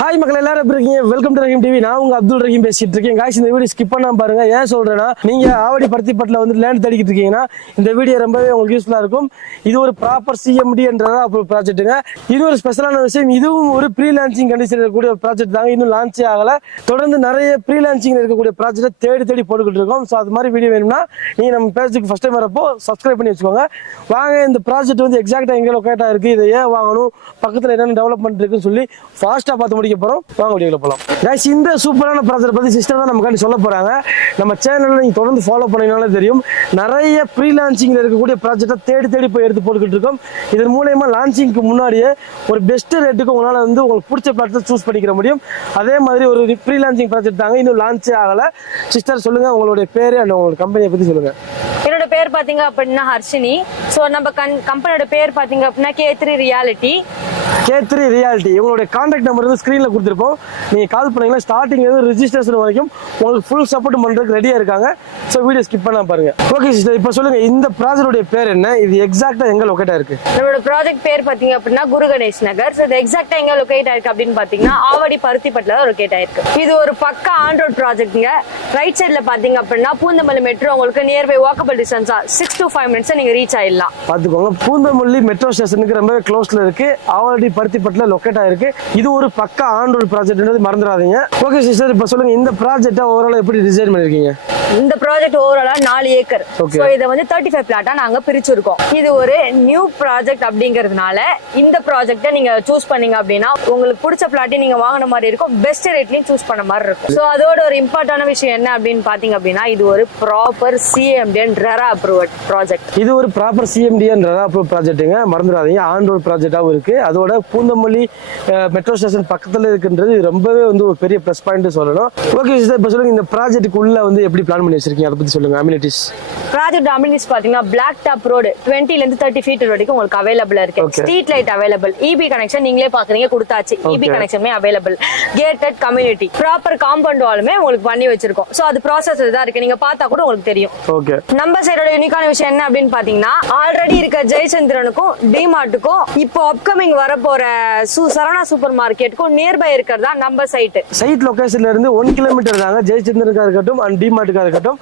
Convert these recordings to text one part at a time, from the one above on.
Hi மக்கள் எல்லாரும் எப்படி இருக்கீங்க? Welcome to Rahim TV. நான் உங்க அப்துல் ரஹீம் பேசிட்டு இருக்கேன். காய்ஸ் இந்த வீடியோ ஸ்கிப் பண்ணாம பாருங்க. ஏன் சொல்றேன்னா, நீங்க ஆவடி பருத்திப்பட்டில் வந்து லேண்ட் தேடிக்கிட்டு இருக்கீங்கன்னா இந்த வீடியோ ரொம்பவே உங்களுக்கு யூஸ்ஃபுல்லா இருக்கும். இது ஒரு ப்ராப்பர் சிஎம்டி என்ற ப்ராஜெக்ட்டுங்க. இது ஒரு ஸ்பெஷலான விஷயம். இதுவும் ஒரு ப்ரீ லான்ச்சிங் கண்டிஷன் இருக்கக்கூடிய ப்ராஜெக்ட் தாங்க. இன்னும் லான்ச்சே ஆகல. தொடர்ந்து நிறைய ப்ரீ லான்ச்சிங் இருக்கக்கூடிய ப்ராஜெக்ட்டை தேடி போட்டுக்கிட்டு இருக்கோம். ஸோ அது மாதிரி வீடியோ வேணும்னா நீங்க நம்ம பேஜுக்கு ஃபர்ஸ்ட் டைம் வரப்போ சப்ஸ்கிரைப் பண்ணி வச்சுக்கோங்க. வாங்க, இந்த ப்ராஜெக்ட் வந்து எக்ஸாக்டா எங்க லொக்கேட்டா இருக்கு, இதை ஏன் வாங்கணும், பக்கத்துல என்னென்ன டெவலப்மெண்ட் இருக்குன்னு சொல்லி ஃபாஸ்டா பார்த்து முடிக்க போறோம். வாங்க வீடியோல போலாம். गाइस இந்த சூப்பரான ப்ராஜெக்ட் பத்தி சிஸ்டர் தான் நமக்காண்டி சொல்ல போறாங்க. நம்ம சேனல்ல நீங்க தொடர்ந்து ஃபாலோ பண்ணீங்கனாலே தெரியும், நிறைய ப்ரீ லான்ச்சிங்ல இருக்கக்கூடிய ப்ராஜெக்ட்டை தேடி போய் எடுத்து போட்டுக்கிட்டு இருக்கோம். இதன் மூலமா லான்ச்சிங்க்கு முன்னாடியே ஒரு பெஸ்ட் ரேட்டுக்கு உங்களால வந்து உங்களுக்கு பிடிச்ச ப்ராஜெக்ட் சூஸ் பண்ணிக்கிற முடியும். அதே மாதிரி ஒரு ப்ரீ லான்ச்சிங் ப்ராஜெக்ட் தாங்க, இன்னும் லான்ச்சே ஆகல. சிஸ்டர் சொல்லுங்க உங்களுடைய பேரு அண்ட் உங்களோட கம்பெனியை பத்தி சொல்லுங்க. என்னோட பேர் பாத்தீங்க அப்படின்னா ஹர்ஷினி. ஸோ நம்ம கம்பெனியோட பேர் பாத்தீங்க அப்படின்னா K3 ரியாலிட்டி. K3 reality. உங்களுடைய கான்டாக்ட் நம்பர் வந்து ஸ்க்ரீன்ல கொடுத்துருப்போம். நீங்க கால் பண்ணீங்கன்னா ஸ்டார்டிங்ல இருந்து ரெஜிஸ்ட்ரேஷன் வரைக்கும் உங்களுக்கு ஃபுல் சப்போர்ட் பண்றதுக்கு ரெடியா இருக்காங்க. ஸோ வீடியோ ஸ்கிப் பண்ணாம பாருங்க. ஓகே சிஸ்டர், இப்போ சொல்லுங்க இந்த ப்ராஜெக்டோட பேர் என்ன, இது எக்ஸாக்டா எங்க லொகேட்டா இருக்கு? நம்மளோட ப்ராஜெக்ட் பேர் பாத்தீங்க அப்படின்னா குரு கணேஷ் நகர். ஸோ இது எக்ஸாக்டா எங்க லொகேட் ஆயிருக்கு அப்படின்னு பாத்தீங்கன்னா ஆவடி பருத்திப்பட்டில தான் லொகேட் ஆயிருக்கு. இது ஒரு பக்கா ஆன் ரோட் ப்ராஜெக்ட்ங்க. ரைட் சைட்ல பாத்தீங்க அப்படின்னா பூந்தமல்லி மெட்ரோ உங்களுக்கு நியர்பை வாக்கபிள் டிஸ்டன்ஸா 6 to 5 minutes நீங்க ரீச் ஆயிடலாம். பாத்துக்கோங்க, பூந்தமல்லி மெட்ரோ ஸ்டேஷனுக்கு ரொம்பவே க்ளோஸ்ல இருக்கு. ஆவடி பருத்திப்பட்டில லொகேட் ஆயிருக்கு. இது ஒரு பக்கா ஆன் ரோட் ப்ராஜெக்ட்ன்றது மறந்துடாதீங்க. ஓகே சிஸ்டர், இப்போ சொல்லுங்க இந்த ப்ராஜெக்ட்டை ஓவரால் எப்படி டிசைன் பண்ணிருக்கீங்க? இந்த ப்ராஜெக்ட் ஓவராலா 4 ஏக்கர். ஸோ இதை வந்து 35 பிளாட்டா நாங்க பிரிச்சிருக்கோம். இது ஒரு நியூ ப்ராஜெக்ட் அப்படிங்கிறதுனால இந்த ப்ராஜெக்ட்டை நீங்க சூஸ் பண்ணீங்க அப்படின்னா உங்களுக்கு பிடிச்ச பிளாட்டை நீங்க வாங்கின மாதிரி இருக்கும், பெஸ்ட் ரேட்லயும் சூஸ் பண்ண மாதிரி இருக்கும். ஸோ அதோட ஒரு இம்பார்ட்டான விஷயம் என்ன அப்படின்னு பாத்தீங்க அப்படின்னா, இது ஒரு proper CMD and RERA approved project. இது ஒரு proper CMD and RERA approve ப்ராஜெக்ட்டுங்க, மறந்துடாதீங்க. ஆன் ரோட் ப்ராஜெக்டாகவும் இருக்கு. அதோட பூந்தமல்லி மெட்ரோ ஸ்டேஷன் பக்கத்துல இருக்குன்றது ரொம்பவே வந்து ஒரு பெரிய ப்ளஸ் பாயிண்ட் சொல்லணும். ஓகே சார், இப்போ சொல்லுங்க இந்த ப்ராஜெக்ட்டுக்கு உள்ள வந்து எப்படி பிளான் பண்ணி வச்சிருக்கீங்க, அதை பத்தி சொல்லுங்க. அமினிட்டிஸ் ப்ராஜெக்ட் அமினிட்டிஸ் பாத்தீங்கன்னா பிளாக் டாப் ரோடு 20 ல இருந்து 30 feet வரைக்கும் உங்களுக்கு அவைலபிளா இருக்கு. Street light available, EB connection நீங்களே பாக்குறீங்க கொடுத்தாச்சு. இபி கனெக்ஷனுமே available, gated community, proper compound வாலுமே உங்களுக்கு பண்ணி வச்சிருக்கோம். சோ அது ப்ராசஸ் தான் இருக்கு, நீங்க பார்த்தா கூட உங்களுக்கு தெரியும். ஓகே, நம்ம சைடோட யூனிக்கான விஷயம் என்ன அப்படின்னு பாத்தீங்கன்னா, ஆல்ரெடி இருக்க ஜெயச்சந்திரனுக்கும் டிமார்ட்டுக்கும் இப்போ அப்கமிங் வர போற சரவணா சூப்பர் மார்க்கெட்டுக்கும் நியர்பை இருக்கிறதா நம்ம சைட் லொகேஷன்ல இருந்து 1 கிலோமீட்டர் தாங்க. ஜெயச்சந்திரனுக்கா இருக்கட்டும் அண்ட் டிமார்ட்டுக்கா இருக்கட்டும்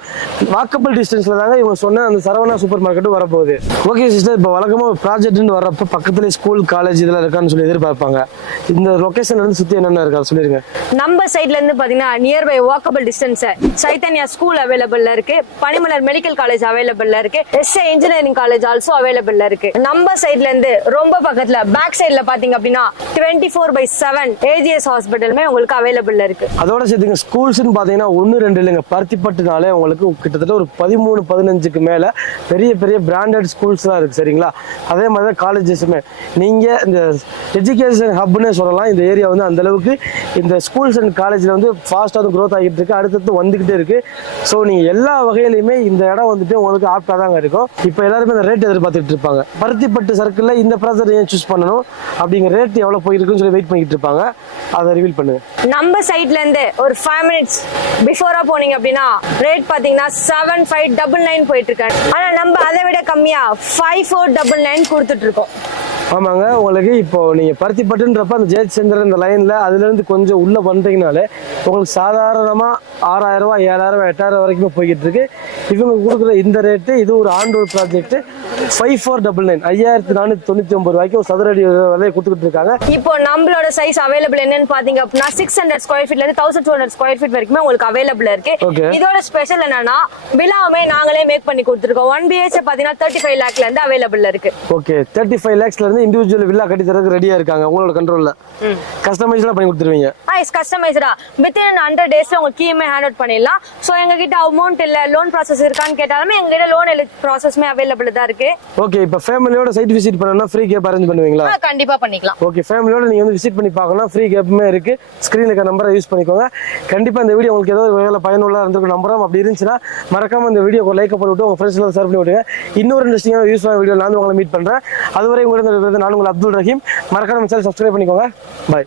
வாக்கபிள் டிஸ்டன்ஸ்ல தாங்க இவங்க சொன்ன அந்த சரவணா சூப்பர் மார்க்கெட் வரப்போகுது. ஓகே சிஸ்டர், இப்போ வழக்கமா ப்ராஜெக்ட்னு வரப்போ பக்கத்துல ஸ்கூல் காலேஜ் இதெல்லாம் இருக்கான்னு சொல்லி எதிர்பார்ப்பாங்க. இந்த லொகேஷன்ல இருந்து சுத்தி என்னென்ன இருக்கா சொல்லிருங்க. நம்ம சைட்ல இருந்து பாத்தீங்கன்னா nearby walkable distance Chaitanya school அவைலபிள்ல இருக்கு, பனிமலர் மெடிக்கல் காலேஜ் அவைலபிள்ல இருக்கு, எஸ்ஏ இன்ஜினியரிங் காலேஜ் ஆல்சோ அவைலபிள்ல இருக்கு. நம்ம சைட்ல இருந்து ரொம்ப பக்கத்துல பேக் சைட்ல பாத்தீங்க அப்படின்னா 24/7 ஏஜிஎஸ் ஹாஸ்பிட்டலுமே உங்களுக்கு அவைலபிள்ல இருக்கு. அதோட சேர்த்துங்க ஸ்கூல்ஸ்னு பாத்தீங்கன்னா 1-2 இல்லைங்க, பருத்திப்பட்டுனாலே உங்களுக்கு கிட்டத்தட்ட ஒரு 13-15க்கு மேல பெரிய பிராண்டட் ஸ்கூல்ஸ் தான் இருக்கு. சரிங்களா? அதே மாதிரி தான் காலேஜஸுமே. நீங்க இந்த எஜுகேஷன் ஹப்னு சொல்லலாம். இந்த ஏரியா வந்து அந்த அளவுக்கு இந்த ஸ்கூல்ஸ் அண்ட் காலேஜ்ல வந்து ஃபாஸ்டா வந்து க்ரோத் ஆகிட்டு இருக்கு, அடுத்தடுத்து வந்துகிட்டே இருக்கு. ஸோ நீங்க எல்லா வகையிலுமே இந்த இடம் வந்துட்டு உங்களுக்கு ஆப்டா தாங்க இருக்கும். இப்போ எல்லாருமே இந்த ரேட் எதிர்பார்த்துட்டு இருப்பாங்க. பருத்திப்பட்டு சர்க்கிள்ல இந்த ப்ராஜெக்ட் ஏன் சூஸ் பண்ணணும், அப்படிங்கிற ரேட் எவ்வளவு போயிருக்குன்னு சொல்லி வெயிட் பண்ணிட்டு இருப்பாங்க. அதை ரிவீல் பண்ணுங்க. நம்ம சைட்ல இருந்து ஒரு 5 minutes பிஃபோரா போனீங்க அப்படின்னா ரேட் பாத்தீங்கன்னா 7599 போயிட்டு இருக்காங்க. ஆனா நம்ம அதை விட கம்மியா 5499 கொடுத்துட்டு இருக்கோம். ஆமாங்க, உங்களுக்கு இப்போ நீங்க பருத்திப்பட்டுன்றப்ப அந்த ஜெயச்சந்திரன் இந்த லைன்ல அதுல இருந்து கொஞ்சம் உள்ள வந்தீங்கனாலே உங்களுக்கு சாதாரணமா 6000 ரூபாய் 7000 8000 வரைக்கும் போய்கிட்டு இருக்கு. இவங்க கொடுக்குற இந்த ரேட்டு, இது ஒரு ஆன் ரோட் ப்ராஜெக்ட் 5499 5499 ரூபாய்க்கு சதுரடி விலையை கொடுத்துட்டு இருக்காங்க. இப்போ நம்மளோட சைஸ் அவைலபிள் என்னன்னு பாத்தீங்க அப்படின்னா 600 ஸ்கொயர் ஃபீட்ல இருந்து 1200 ஸ்கொயர் ஃபீட் வரைக்கும் உங்களுக்கு அவைலபிள் இருக்கு. இதோட ஸ்பெஷல் என்னன்னா விழாவுமே நாங்களே மேக் பண்ணி கொடுத்துருக்கோம். 1 BHK பாத்தீங்கன்னா 35 lakhல இருந்து அவைலபிள் இருக்கு. ஓகே, 35 lakhsல இருந்து இண்டிவிஜுவல் வில்லா கட்டி தரதுக்கு ரெடியா இருக்காங்க. உங்களோட கண்ட்ரோல்ல கஸ்டமைஸ்லாம் பண்ணி கொடுத்துருவீங்க. கஸ்டமைஸ்டா வித்தின் 100 daysல உங்களுக்கு கீமே ஹேண்ட் அவுட் பண்ணிடலாம். சோ எங்க கிட்ட அமௌண்ட் இல்ல, லோன் ப்ராசஸ் இருக்கான்னு கேட்டாலுமே எங்க கிட்ட லோன் ப்ராசஸ்மே அவைலபிள் தான் இருக்கு. ஓகே, இப்போ ஃபேமிலியோட சைட் விசிட் பண்ணனும்னா ஃப்ரீ கேப் அரேஞ்ச் பண்ணுவீங்களா? கண்டிப்பா பண்ணிக்கலாம். ஓகே, ஃபேமிலியோட நீங்க வந்து விசிட் பண்ணி பார்க்கலாம். ஃப்ரீ கேப்புமே இருக்கு. ஸ்கிரீன்ல இருக்க நம்பரை யூஸ் பண்ணிக்கோங்க. கண்டிப்பா இந்த வீடியோ உங்களுக்கு ஏதோ வேலை பயனுள்ளதா இருந்திருக்கும் நம்புறோம். அப்படி இருந்துச்சுன்னா மறக்காம இந்த வீடியோக்கு லைக் பண்ணி விட்டு உங்க ஃப்ரெண்ட்ஸ்லாம் ஷேர் பண்ணி விடுங்க. இன்னொரு இன்ட்ரெஸ்டிங்கான யூஸ்ஃபுல்லான வீடியோ நான் உங்களை மீட் பண்றேன். அதுவரை உங்களுக்கு நான் உங்கள் அப்துல் ரஹீம். மறக்காம சேனல் சப்ஸ்கிரைப் பண்ணிக்கோங்க. பாய்.